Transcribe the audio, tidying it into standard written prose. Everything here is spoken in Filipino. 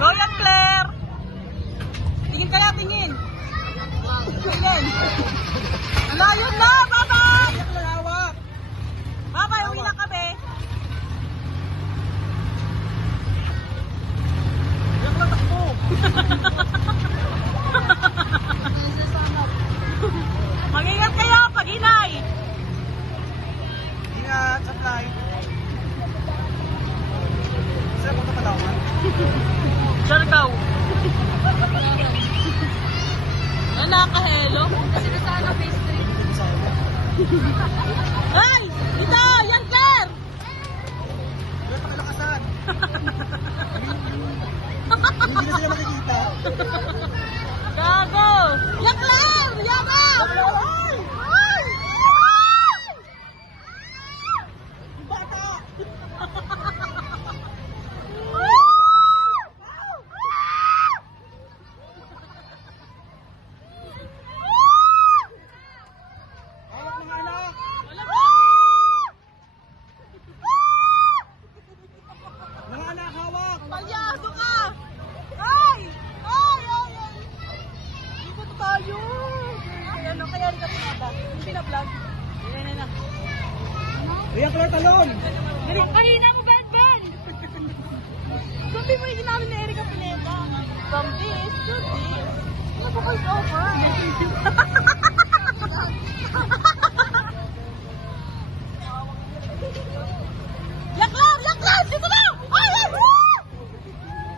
Go yan, Claire! Tingin kaya, tingin! Tingin! Layo na! Bye-bye! Bye-bye! Uwi na kami! Iyak na takbo! Mag-ingat kayo pag inay! Ingat sa flight! Saan punta pa daw man? Siargao! Ano nakaka-hello? Kasi nasaan phase 3. Ay! Ito! Yan, Claire! Wala pakilakasan! Hindi na sila makikita. Gago! Yan, Claire! Yan na! Ay! Ay! Ay! Bata! Palyado ka! Ay! Ay! Ay! Ay! Dito na tayo! Kaya na, kaya rin ka pinata. Yung pinablog. Yan na. Kuya Claire, talon! Pahina mo, Ben! Ben! Sabi mo yung namin na Erika Pineda. From this to this. Ano ba voice over?